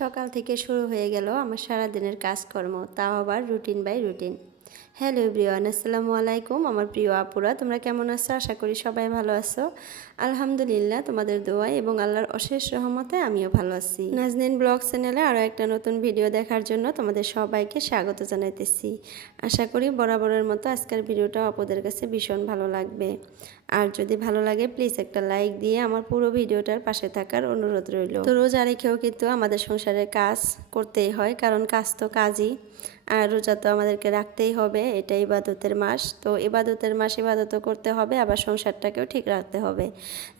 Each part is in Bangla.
সকাল থেকে শুরু হয়ে গেল আমার সারাদিনের কাজকর্ম, তাও আবার routine by routine. Hello everyone, আসসালামু আলাইকুম আমার প্রিয় আপুরা, তোমরা কেমন আছো? আশা করি সবাই ভালো আছো। আলহামদুলিল্লাহ, তোমাদের দোয়ায় এবং আল্লাহর অশেষ রহমতে আমিও ভালো আছি। নাজনীন ব্লগ চ্যানেলে আরও একটা নতুন ভিডিও দেখার জন্য তোমাদের সবাইকে স্বাগত জানাইতেছি। আশা করি বরাবরের মতো আজকের ভিডিওটা আপুদের কাছে ভীষণ ভালো লাগবে। আর যদি ভালো লাগে প্লিজ একটা লাইক দিয়ে আমার পুরো ভিডিওটার পাশে থাকার অনুরোধ রইল। তো রোজা রেখেও কিন্তু আমাদের সংসারের কাজ করতেই হয়, কারণ কাজ তো কাজই। আর রোজা তো আমাদেরকে রাখতেই হবে, এটা ইবাদতের মাস। তো ইবাদতের মাস ইবাদতও করতে হবে, আবার সংসারটাকেও ঠিক রাখতে হবে।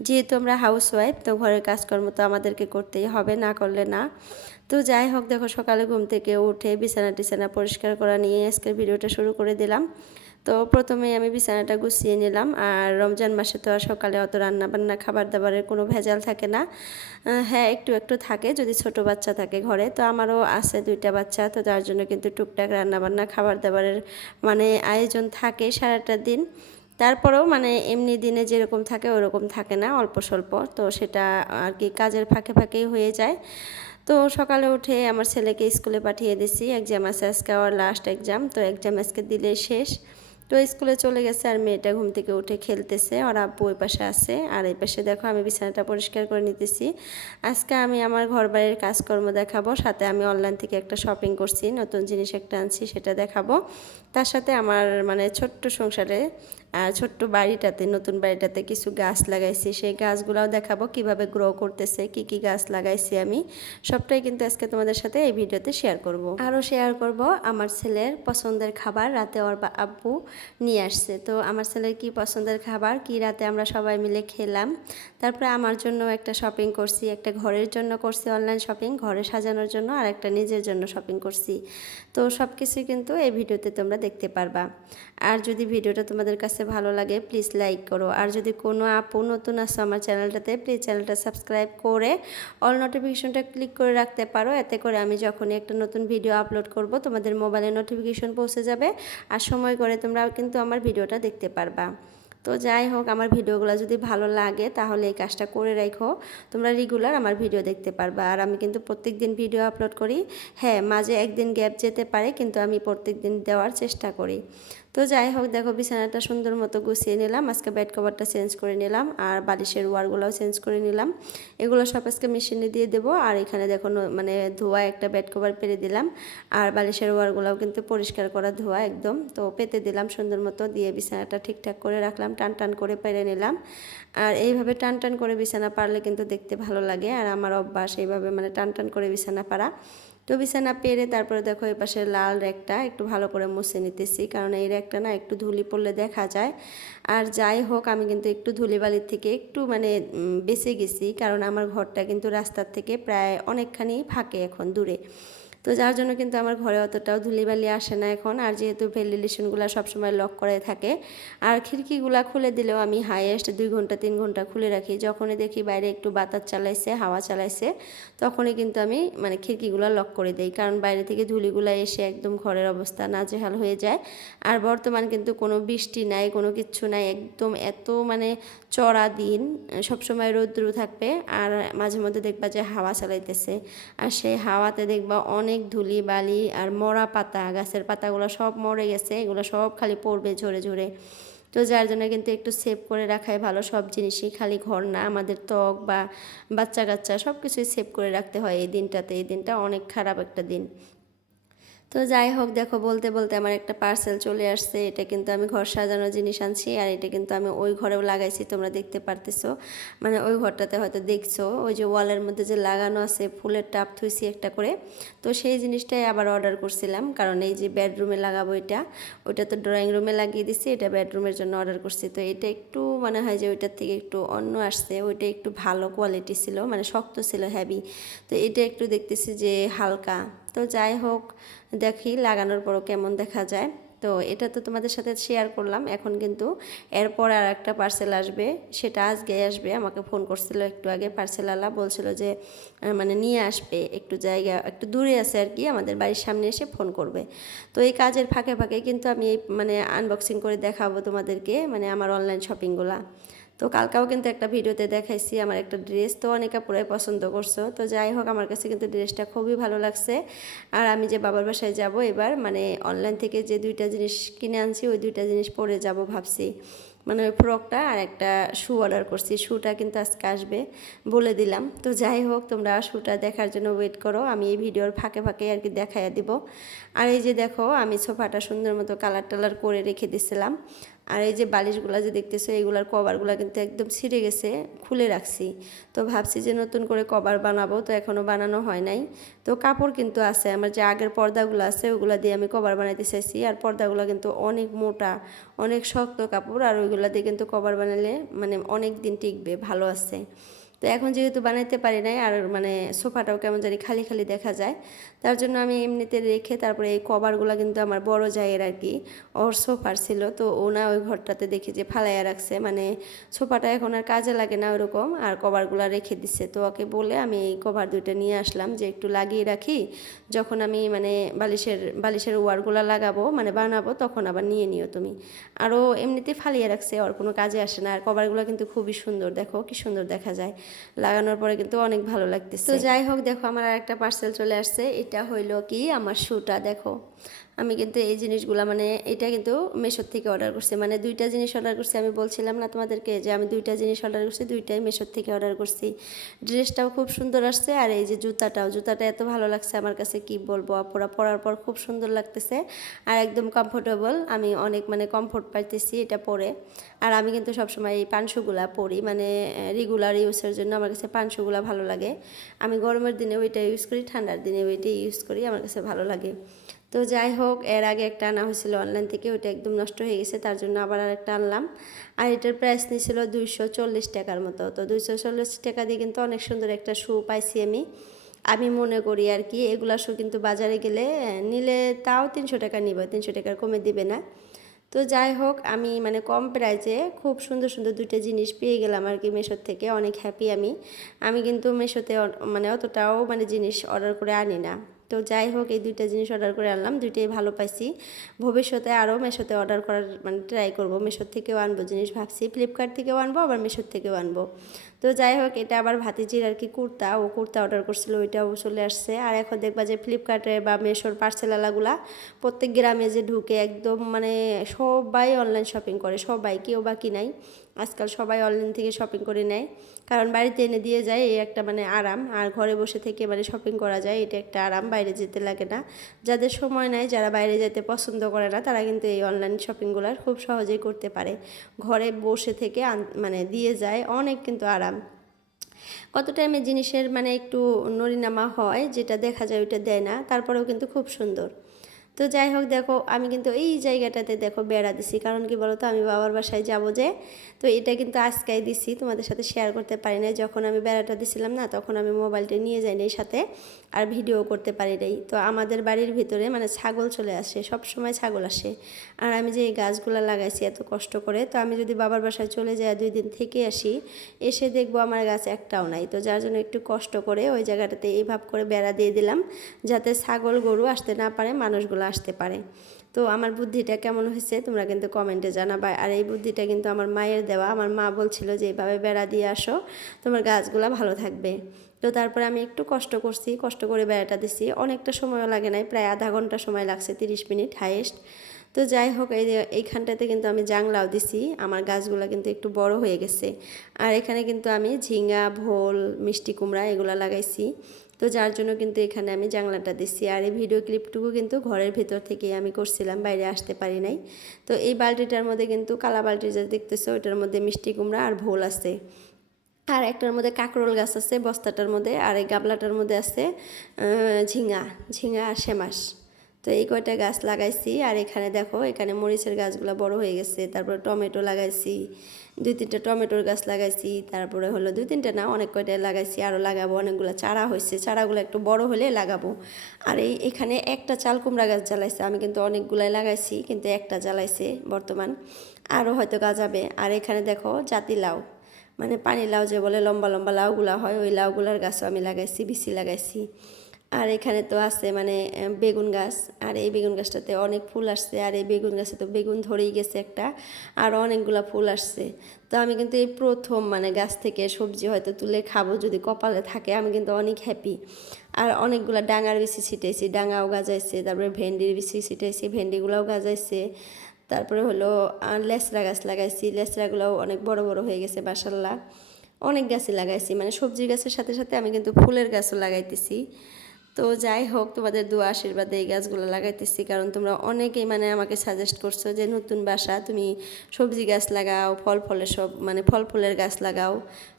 যেহেতু আমরা হাউস ওয়াইফ, তো ঘরের কাজকর্ম তো আমাদেরকে করতেই হবে, না করলে না। তো যাই হোক, দেখো সকালে ঘুম থেকে উঠে বিছানা টিছানা পরিষ্কার করা নিয়ে আজকের ভিডিওটা শুরু করে দিলাম। তো প্রথমেই আমি বিছানাটা গুছিয়ে নিলাম। আর রমজান মাসে তো আর সকালে অত রান্না বান্না খাবার দাবারের কোনো ভেজাল থাকে না। হ্যাঁ, একটু একটু থাকে যদি ছোট বাচ্চা থাকে ঘরে। তো আমারও আছে দুইটা বাচ্চা, তো তার জন্য কিন্তু টুকটাক রান্না বান্না খাবার দাবারের মানে আয়োজন থাকে সারাটা দিন। তারপরেও মানে এমনি দিনে যেরকম থাকে ওরকম থাকে না, অল্প স্বল্প। তো সেটা আর কি কাজের ফাঁকে ফাঁকেই হয়ে যায়। তো সকালে উঠে আমার ছেলেকে স্কুলে পাঠিয়ে দিছি, এক্সাম আছে আজকে, আমার লাস্ট এক্সাম। তো এক্সাম আজকে দিলে শেষ। তো স্কুলে চলে গেছে, আর মেয়েটা ঘুম থেকে উঠে খেলতেছে, ওর আব্বু ওই পাশে আছে। আর এই পাশে দেখো আমি বিছানাটা পরিষ্কার করে নিতেছি। আজকে আমি আমার ঘরবাড়ির কাজকর্ম দেখাবো, সাথে আমি অনলাইন থেকে একটা শপিং করছি, নতুন জিনিস একটা আনছি, সেটা দেখাবো। তার সাথে আমার মানে ছোট্ট সংসারে আর ছোট্ট বাড়িটাতে, নতুন বাড়িটাতে কিছু গাছ লাগাইছি, সেই গাছগুলোও দেখাবো কিভাবে গ্রো করতেছে, কি কি গাছ লাগাইছি আমি সবটাই কিন্তু আজকে তোমাদের সাথে এই ভিডিওতে শেয়ার করব। আরও শেয়ার করব আমার ছেলের পছন্দের খাবার, রাতে ওর আব্বু নিয়ে আসছে। তো আমার ছেলের কি পছন্দের খাবার, কি রাতে আমরা সবাই মিলে খেলাম। তারপরে আমার জন্য একটা শপিং করছি, একটা ঘরের জন্য করছি অনলাইন শপিং, ঘরে সাজানোর জন্য, আর একটা নিজের জন্য শপিং করছি। তো সব কিছুই কিন্তু এই ভিডিওতে তোমরা দেখতে পারবা। আর যদি ভিডিওটা তোমাদের কাছে ভালো লাগে প্লিজ লাইক করো। আর যদি কোনো আপু নতুন আসো আমার চ্যানেলটাতে, প্লিজ চ্যানেলটা সাবস্ক্রাইব করে অল নোটিফিকেশনটা ক্লিক করে রাখতে পারো। এতে করে আমি যখনই একটা নতুন ভিডিও আপলোড করব তোমাদের মোবাইলে নোটিফিকেশন পৌঁছে যাবে, আর সময় করে তোমরা কিন্তু আমার ভিডিওটা দেখতে পারবা। তো যাই হোক, আমার ভিডিওগুলো যদি ভালো লাগে তাহলে এই কাজটা করে রাখো, তোমরা রেগুলার আমার ভিডিও দেখতে পারবা। আর আমি কিন্তু প্রত্যেক দিন ভিডিও আপলোড করি। হ্যাঁ, মাঝে একদিন গ্যাপ যেতে পারে, কিন্তু আমি প্রত্যেক দিন দেওয়ার চেষ্টা করি। তো যাই হোক, দেখো বিছানাটা সুন্দর মতো গুছিয়ে নিলাম, আজকে বেড কভারটা চেঞ্জ করে নিলাম, আর বালিশের ওয়ারগুলোও চেঞ্জ করে নিলাম। এগুলো সব আজকে মেশিনে দিয়ে দেবো। আর এখানে দেখো মানে ধোয়া একটা বেড কভার পেরে দিলাম, আর বালিশের ওয়ারগুলোও কিন্তু পরিষ্কার করা ধোয়া একদম। তো পেতে দিলাম সুন্দর মতো, দিয়ে বিছানাটা ঠিকঠাক করে রাখলাম, টান টান করে পেরে নিলাম। আর এইভাবে টান টান করে বিছানা পারলে কিন্তু দেখতে ভালো লাগে, আর আমার অভ্যাস এইভাবে মানে টান টান করে বিছানা পারা। তো বিছানা পেরে তারপরে দেখো এই পাশে লাল র্যাকটা একটু ভালো করে মুছে নিতেছি, কারণ এই র্যাকটা না একটু ধুলি পড়লে দেখা যায়। আর যাই হোক, আমি কিন্তু একটু ধুলিবালির থেকে একটু মানে বেঁচে গেছি, কারণ আমার ঘরটা কিন্তু রাস্তার থেকে প্রায় অনেকখানি ফাঁকে এখন দূরে। তো যার জন্য কিন্তু আমার ঘরে অতটাও ধুলিবালি আসে না এখন। আর যেহেতু ভেন্টিলেশনগুলো সবসময় লক করে থাকে, আর খিড়কিগুলো খুলে দিলেও আমি হাইয়েস্ট 2 ঘন্টা 3 ঘন্টা খুলে রাখি। যখনই দেখি বাইরে একটু বাতাস চালাইছে, হাওয়া চালাইছে, তখনই কিন্তু আমি মানে খিড়কিগুলো লক করে দিই, কারণ বাইরে থেকে ধুলিগুলো এসে একদম ঘরের অবস্থা নাজেহাল হয়ে যায়। আর বর্তমান কিন্তু কোনো বৃষ্টি নাই, কোনো কিচ্ছু নাই, একদম এত মানে চড়া দিন, সবসময় রৌদ্র থাকবে, আর মাঝে মধ্যে দেখবা যে হাওয়া চালাইতেছে, আর সেই হাওয়াতে দেখবা অনেক ধুলি বালি আর মরা পাতা, গাছের পাতাগুলো সব মরে গেছে, এগুলো সব খালি পড়বে ঝরে ঝরে। তো যার জন্য কিন্তু একটু সেভ করে রাখাই ভালো সব জিনিসই, খালি ঘর না, আমাদের ত্বক বা বাচ্চা কাচ্চা সব কিছুই সেভ করে রাখতে হয় এই দিনটাতে। এই দিনটা অনেক খারাপ একটা দিন। তো যাই হোক, দেখো বলতে বলতে আমার একটা পার্সেল চলে আসছে। এটা কিন্তু আমি ঘর সাজানোর জিনিস আনছি, আর এটা কিন্তু আমি ওই ঘরেও লাগাইছি, তোমরা দেখতে পারতেছো। মানে ওই ঘরটাতে হয়তো দেখছো, ওই যে ওয়ালের মধ্যে যে লাগানো আছে ফুলের টাব থুইছি একটা করে। তো সেই জিনিসটাই আবার অর্ডার করছিলাম, কারণ এই যে বেডরুমে লাগাবো এটা, ওইটা তো ড্রয়িং রুমে লাগিয়ে দিছি, এটা বেডরুমের জন্য অর্ডার করছি। তো এটা একটু মনে হয় যে ওইটার থেকে একটু অন্য আসছে, ওইটা একটু ভালো কোয়ালিটি ছিল, মানে শক্ত ছিল, হেভি। তো এটা একটু দেখতেছি যে হালকা। তো যাই হোক, দেখি লাগানোর পরও কেমন দেখা যায়। তো এটা তো তোমাদের সাথে শেয়ার করলাম। এখন কিন্তু এরপর আর একটা পার্সেল আসবে, সেটা আজকে আসবে। আমাকে ফোন করছিল একটু আগে পার্সেলওয়ালা, বলছিল যে মানে নিয়ে আসবে, একটু জায়গা একটু দূরে আছে আর কি, আমাদের বাড়ির সামনে এসে ফোন করবে। তো এই কাজের ফাঁকে ফাঁকে কিন্তু আমি এই মানে আনবক্সিং করে দেখাবো তোমাদেরকে, মানে আমার অনলাইন শপিংগুলা। তো কালকেও কিন্তু একটা ভিডিওতে দেখাইছি আমার একটা ড্রেস, তো অনেকে পুরাই পছন্দ করছো। তো যাই হোক আমার কাছে কিন্তু ড্রেসটা খুবই ভালো লাগছে। আর আমি যে বাবার বাসায় যাব এবার, মানে অনলাইন থেকে যে 2টা জিনিস কিনে আনছি ওই 2টা জিনিস পরে যাব ভাবছি। মানে ওই ফ্রকটা আর একটা শু অর্ডার করছি, শুটা কিন্তু আজকে আসবে বলে দিলাম। তো যাই হোক তোমরা শুটা দেখার জন্য ওয়েট করো, আমি এই ভিডিওর ফাঁকে ফাঁকে আর কি দেখাইয়া দিব। আর এই যে দেখো আমি সোফাটা সুন্দর মতো কালার টালার করে রেখে দিছিলাম। আর এই যে বালিশগুলো যে দেখতেছো এইগুলার কভারগুলো কিন্তু একদম ছিঁড়ে গেছে, খুলে রাখছি। তো ভাবছি যে নতুন করে কভার বানাবো, তো এখনও বানানো হয় নাই। তো কাপড় কিন্তু আছে, আমার যে আগের পর্দাগুলো আছে ওগুলো দিয়ে আমি কভার বানাইতে চাইছি। আর পর্দাগুলো কিন্তু অনেক মোটা, অনেক শক্ত কাপড়, আর ওইগুলো দিয়ে কিন্তু কভার বানালে মানে অনেক দিন টিকবে, ভালো আছে। তো এখন যেহেতু বানাইতে পারি নাই, আর মানে সোফাটাও কেমন জানি খালি খালি দেখা যায়, তার জন্য আমি এমনিতে রেখে তারপরে এই কভারগুলো কিন্তু আমার বড় জায়ের আর কি, ওর সোফার ছিল। তো ওনা ওই ঘরটাতে দেখি যে ফালাইয়া রাখছে, মানে সোফাটা এখন আর কাজে লাগে না ওরকম, আর কভারগুলো রেখে দিচ্ছে। তো ওকে বলে আমি এই কভার 2টা নিয়ে আসলাম যে একটু লাগিয়ে রাখি, যখন আমি মানে বালিশের ওয়ারগুলো লাগাবো মানে বানাবো তখন আবার নিয়ে নিও তুমি। আরও এমনিতে ফালিয়ে রাখছে, ওর কোনো কাজে আসে না। আর কভারগুলো কিন্তু খুবই সুন্দর, দেখো কি সুন্দর দেখা যায় লাগানোর পরে, কিন্তু অনেক ভালো লাগতেছে। তো যাই হোক দেখো আমার আর একটা পার্সেল চলে আসছে, এটা হইলো কি আমার শুটা। দেখো আমি কিন্তু এই জিনিসগুলো মানে এটা কিন্তু মেশোর থেকে অর্ডার করছি, মানে 2টা জিনিস অর্ডার করছি। আমি বলছিলাম না তোমাদেরকে যে আমি 2টা জিনিস অর্ডার করছি, 2টাই মেশোর থেকে অর্ডার করছি। ড্রেসটাও খুব সুন্দর আসছে, আর এই যে জুতাটা এত ভালো লাগছে আমার কাছে, কি বলবো আপুরা, পরার পর খুব সুন্দর লাগতেছে আর একদম কমফোর্টেবল। আমি অনেক মানে কমফোর্ট পাইতেছি এটা পরে। আর আমি কিন্তু সবসময় এই পানশুগুলা পরি, মানে রেগুলার ইউজের জন্য আমার কাছে পানশুগুলা ভালো লাগে। আমি গরমের দিনে ওইটা ইউজ করি, ঠান্ডার দিনে ওইটাই ইউজ করি, আমার কাছে ভালো লাগে। তো যাই হোক এর আগে একটা আনা হয়েছিল অনলাইন থেকে, ওইটা একদম নষ্ট হয়ে গেছে, তার জন্য আবার আরেকটা আনলাম। আর এটার প্রাইস নিয়েছিল 240 টাকার মতো। তো 240 টাকা দিয়ে কিন্তু অনেক সুন্দর একটা শু পাইছি আমি মনে করি আর কি। এগুলা শু কিন্তু বাজারে গেলে নিলে তাও 300 টাকা নিবে, 300 টাকার কমে দিবে না। তো যাই হোক আমি মানে কম প্রাইসে খুব সুন্দর সুন্দর 2টা জিনিস পেয়ে গেলাম আর কি মেশোর থেকে, অনেক হ্যাপি আমি কিন্তু মেশোতে মানে অতটাও মানে জিনিস অর্ডার করে আনি না। তো যাই হোক এই 2টা জিনিস অর্ডার করে আনলাম, 2টাই ভালো পাইছি। ভবিষ্যতে আরও মেশোতে অর্ডার করার মানে ট্রাই করব, মেশোর থেকেও আনবো জিনিস ভাবছি, ফ্লিপকার্ট থেকেও আনবো আবার মেশোর থেকেও আনবো। তো যাই হোক এটা আবার ভাতিজির আর কি কুর্তা, ও কুর্তা অর্ডার করছিল, ওইটাও চলে আসছে। আর এখন দেখবা যে ফ্লিপকার্টে বা মেশোর পার্সেলালাগুলা প্রত্যেক গ্রামে যে ঢুকে একদম মানে সবাই অনলাইন শপিং করে, সবাই, কেউ বাকি নাই। আজকাল সবাই অনলাইন থেকে শপিং করে নেয়, কারণ বাড়িতে এনে দিয়ে যায়, এই একটা মানে আরাম। আর ঘরে বসে থেকে মানে শপিং করা যায়, এটা একটা আরাম, বাইরে যেতে লাগে না। যাদের সময় নাই, যারা বাইরে যেতে পছন্দ করে না, তারা কিন্তু এই অনলাইন শপিংগুলো খুব সহজেই করতে পারে। ঘরে বসে থেকে মানে দিয়ে যায়, অনেক কিন্তু আরাম। কত টাইমে জিনিসের মানে একটু নড়িনামা হয়, যেটা দেখা যায় ওইটা দেয় না, তারপরেও কিন্তু খুব সুন্দর। তো যাই হোক দেখো আমি কিন্তু এই জায়গাটাতে দেখো বেড়া দিছি, কারণ কি বলতো আমি বাবার বাসায় যাব যে, তো এটা কিন্তু আজকেই দিছি, তোমাদের সাথে শেয়ার করতে পারি নাই। যখন আমি বেড়াটা দিছিলাম না তখন আমি মোবাইলটা নিয়ে যাইনি সাথে, আর ভিডিও করতে পারি নাই। তো আমাদের বাড়ির ভিতরে মানে ছাগল চলে আসে, সব সময় ছাগল আসে। আর আমি যে এই গাছগুলো লাগাইছি এত কষ্ট করে, তো আমি যদি বাবার বাসায় চলে যাই 2 দিন থেকে আসি, এসে দেখবো আমার গাছ একটাও নাই। তো যার জন্য একটু কষ্ট করে ওই জায়গাটাতে এইভাবে করে বেড়া দিয়ে দিলাম, যাতে ছাগল গরু আসতে না পারে, মানুষগুলো আসতে পারে। তো আমার বুদ্ধিটা কেমন হয়েছে তোমরা কিন্তু কমেন্টে জানাবা। আর এই বুদ্ধিটা কিন্তু আমার মায়ের দেওয়া, আমার মা বলছিল যে এইভাবে বেড়া দিয়ে আসো, তোমার গাছগুলো ভালো থাকবে। তো তারপরে আমি একটু কষ্ট করছি, কষ্ট করে বেড়াটা দিছি, অনেকটা সময়ও লাগে নাই, প্রায় আধা ঘন্টা সময় লাগছে, 30 মিনিট হাইয়েস্ট। তো যাই হোক এইখানটাতে কিন্তু আমি জাংলাও দিছি, আমার গাছগুলো কিন্তু একটু বড় হয়ে গেছে। আর এখানে কিন্তু আমি ঝিঙ্গা, ভোল, মিষ্টি কুমড়া এগুলো লাগাইছি। তো যার জন্য কিন্তু এখানে আমি জানলাটা দিচ্ছি। আর এই ভিডিও ক্লিপটুকু কিন্তু ঘরের ভেতর থেকেই আমি করছিলাম, বাইরে আসতে পারি নাই। তো এই বালতিটার মধ্যে কিন্তু কালা বালতি যা দেখতেছো ওইটার মধ্যে মিষ্টি কুমড়া আর ভোল আছে, আর একটার মধ্যে কাঁকরোল গাছ আছে বস্তাটার মধ্যে, আর এই গাবলাটার মধ্যে আছে ঝিঙা আর সেমাস। তো এই কয়টা গাছ লাগাইছি। আর এখানে দেখো এখানে মরিচের গাছগুলো বড় হয়ে গেছে, তারপরে টমেটো লাগাইছি, 2-3টা টমেটোর গাছ লাগাইছি, তারপরে হলো 2-3টা না অনেক কয়টা লাগাইছি, আরও লাগাবো, অনেকগুলো চারা হয়েছে, চারাগুলো একটু বড় হলে লাগাবো। আর এখানে একটা চাল কুমড়া গাছ জ্বালাইছে, আমি কিন্তু অনেকগুলাই লাগাইছি, কিন্তু একটা জ্বালাইছে বর্তমান, আরও হয়তো গাজাবে। আর এখানে দেখো জাতি লাউ, মানে পানি লাউ যে বলে, লম্বা লম্বা লাউগুলা হয়, ওই লাউগুলার গাছও আমি লাগাইছি, বিচি লাগাইছি। আর এখানে তো আছে মানে বেগুন গাছ, আর এই বেগুন গাছটাতে অনেক ফুল আসছে, আর এই বেগুন গাছে তো বেগুন ধরেই গেছে একটা, আর অনেকগুলা ফুল আসছে। তো আমি কিন্তু এই প্রথম মানে গাছ থেকে সবজি হয়তো তুলে খাবো, যদি কপালে থাকে আমি কিন্তু অনেক হ্যাপি। আর অনেকগুলা ডাঙার বিচি ছিটাইছি, ডাঙাও গাজাইছে, তারপরে ভেন্ডির বিচি ছিটাইছি, ভেন্ডিগুলাও গাজাইছে। তারপরে হলো লেচড়া গাছ লাগাইছি, লেচড়াগুলোও অনেক বড় বড় হয়ে গেছে মাশাল্লাহ। অনেক গাছই লাগাইছি, মানে সবজির গাছের সাথে সাথে আমি কিন্তু ফুলের গাছও লাগাইতেছি। তো যাই হোক, তোমাদের দোয়া আশীর্বাদে এই গাছগুলো লাগাইতেছি, কারণ তোমরা অনেকেই মানে আমাকে সাজেস্ট করছো যে নতুন বাসা তুমি সবজি গাছ লাগাও, ফলের সব মানে ফলের গাছ লাগাও।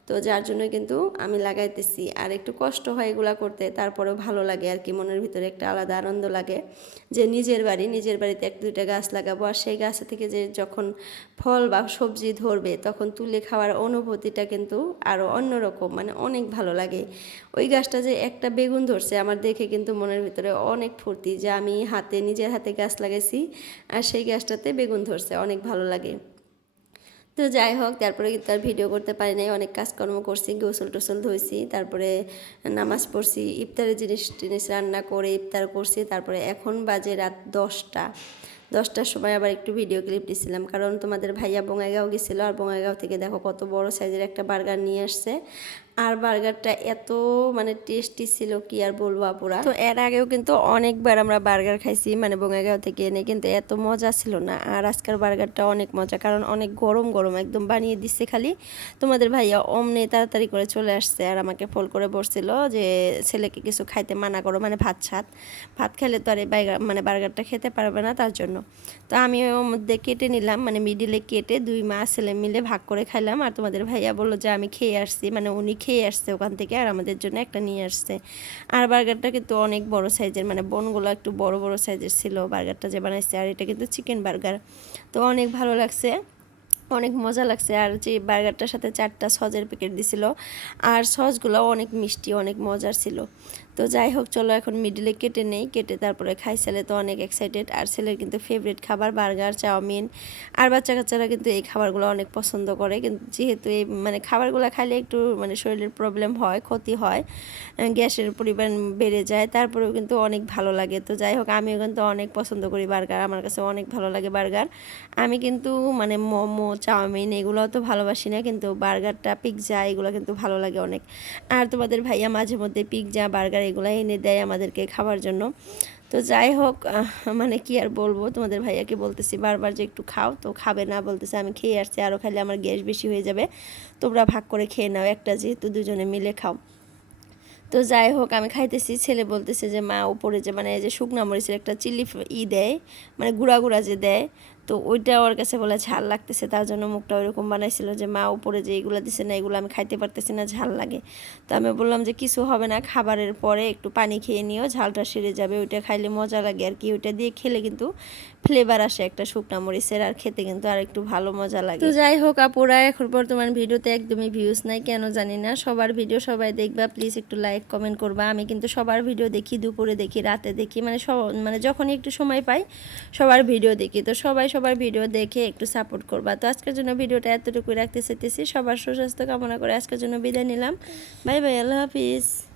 তো যার জন্য কিন্তু আমি লাগাইতেছি, আর একটু কষ্ট হয় এগুলা করতে, তারপরেও ভালো লাগে আর কি, মনের ভিতরে একটা আলাদা আনন্দ লাগে যে নিজের বাড়িতে এক দুইটা গাছ লাগাবো, আর সেই গাছ থেকে যে যখন ফল বা সবজি ধরবে তখন তুলে খাওয়ার অনুভূতিটা কিন্তু আরও অন্যরকম, মানে অনেক ভালো লাগে। ওই গাছটা যে একটা বেগুন ধরছে আমার দেখে কিন্তু মনের ভিতরে অনেক ফুর্তি, যে আমি নিজের হাতে গাছ লাগাইছি আর সেই গাছটাতে বেগুন ধরছে, অনেক ভালো লাগে। তো যাই হোক, তারপরে কিন্তু আর ভিডিও করতে পারি নাই, অনেক কাজকর্ম করছি, গোসল টোসল ধুইছি, তারপরে নামাজ পড়ছি, ইফতারের জিনিস রান্না করে ইফতার করছি। তারপরে এখন বাজে রাত 10টার সময় আবার একটু ভিডিও ক্লিপ দিছিলাম, কারণ তোমাদের ভাইয়া বঙ্গাইগাঁও গেছিলো, আর বঙ্গাইগাঁও থেকে দেখো কত বড় সাইজের একটা বার্গার নিয়ে আসছে। আর বার্গারটা এত মানে টেস্টি ছিল কি আর বলবো আপুরা। তো এর আগেও কিন্তু অনেকবার আমরা বার্গার খাইছি মানে বঙ্গাইগাঁও থেকে এনে, কিন্তু এত মজা ছিল না। আর আজকের বার্গারটা অনেক মজা, কারণ অনেক গরম গরম একদম বানিয়ে দিচ্ছে খালি। তোমাদের ভাইয়া অমনি তাড়াতাড়ি করে চলে আসছে, আর আমাকে ফোন করে বসছিল যে ছেলেকে কিছু খাইতে মানা করো, মানে ভাত খেলে তো আর এই মানে বার্গারটা খেতে পারবে না, তার জন্য। তো আমি ওর মধ্যে কেটে নিলাম, মানে মিডিলে কেটে দুই মা ছেলে মিলে ভাগ করে খাইলাম। আর তোমাদের ভাইয়া বললো যে আমি খেয়ে আসছি, মানে উনি খেয়ে আসছে ওখান থেকে, আর আমাদের জন্য একটা নিয়ে আসছে। আর বার্গারটা কিন্তু অনেক বড় সাইজের, মানে বোনগুলো একটু বড় বড় সাইজের ছিল বার্গারটা যে বানাইছে। আর এটা কিন্তু চিকেন বার্গার, তো অনেক ভালো লাগছে, অনেক মজা লাগছে। আর যে বার্গারটার সাথে 4টা সসের প্যাকেট দিছিল, আর সসগুলো অনেক মিষ্টি, অনেক মজার ছিল। তো যাই হোক, চলো এখন মিডিলে কেটে নেই, কেটে তারপরে খাই। ছেলে তো অনেক এক্সাইটেড, আর ছেলের কিন্তু ফেভারিট খাবার বার্গার, চাউমিন। আর বাচ্চা কাচ্চারা কিন্তু এই খাবারগুলো অনেক পছন্দ করে, কিন্তু যেহেতু এই মানে খাবারগুলো খাইলে একটু মানে শরীরের প্রবলেম হয়, ক্ষতি হয়, গ্যাসের পরিমাণ বেড়ে যায়, তারপরেও কিন্তু অনেক ভালো লাগে। তো যাই হোক, আমিও কিন্তু অনেক পছন্দ করি বার্গার, আমার কাছে অনেক ভালো লাগে বার্গার। আমি কিন্তু মানে মোমো, চাউমিন এগুলো তো ভালোবাসি না, কিন্তু বার্গারটা, পিৎজা এগুলো কিন্তু ভালো লাগে অনেক। আর তোমাদের ভাইয়া মাঝে মধ্যে পিৎজা, বার্গার এগুলো এনে দেয় আমাদেরকে খাবার জন্য। তো যাই হোক, মানে কি আর বলবো, তোমাদের ভাইয়াকে বলতেছি বারবার যে একটু খাও, তো খাবে না, বলতেছে আমি খেয়ে আসছি, আরও খাইলে আমার গ্যাস বেশি হয়ে যাবে, তোমরা ভাগ করে খেয়ে নাও একটা, যেহেতু দুজনে মিলে খাও। তো যাই হোক, আমি খাইতেছি, ছেলে বলতেছে যে মা উপরে যে মানে যে শুকনা মরিচের একটা চিলি দেয়, মানে গুঁড়া গুঁড়া যে দেয়, তো ওইটা ওর কাছে বলে ঝাল লাগতেছে, তার জন্য মুখটা ওইরকম বানাইছিল যে মা উপরে যে এগুলো দিছে না, এগুলো আমি খাইতে পারতেছি না, ঝাল লাগে। তো আমি বললাম যে কিছু হবে না, খাবারের পরে একটু পানি খেয়ে নিও, ঝালটা সেরে যাবে, ওইটা খাইলে মজা লাগে আর কি, ওইটা দিয়ে খেলে কিন্তু ফ্লেভার আসে একটা শুকনা মরিচের, আর খেতে কিন্তু আর একটু ভালো মজা লাগে। তো যাই হোক আপুরা, এখন বর্তমান ভিডিওতে একদমই ভিউজ নাই, কেন জানি না। সবার ভিডিও সবাই দেখবা, প্লিজ একটু লাইক কমেন্ট করবা। আমি কিন্তু সবার ভিডিও দেখি, দুপুরে দেখি, রাতে দেখি, মানে মানে যখনই একটু সময় পাই সবার ভিডিও দেখি। তো সবার ভিডিও দেখে একটু সাপোর্ট করবা। তো আজকের জন্য ভিডিওটা এতটুকুই রাখতে চাইতেছি। সবার সুস্বাস্থ্য কামনা করে আজকের জন্য বিদায় নিলাম। বাই বাই, আল্লাহ হাফিজ।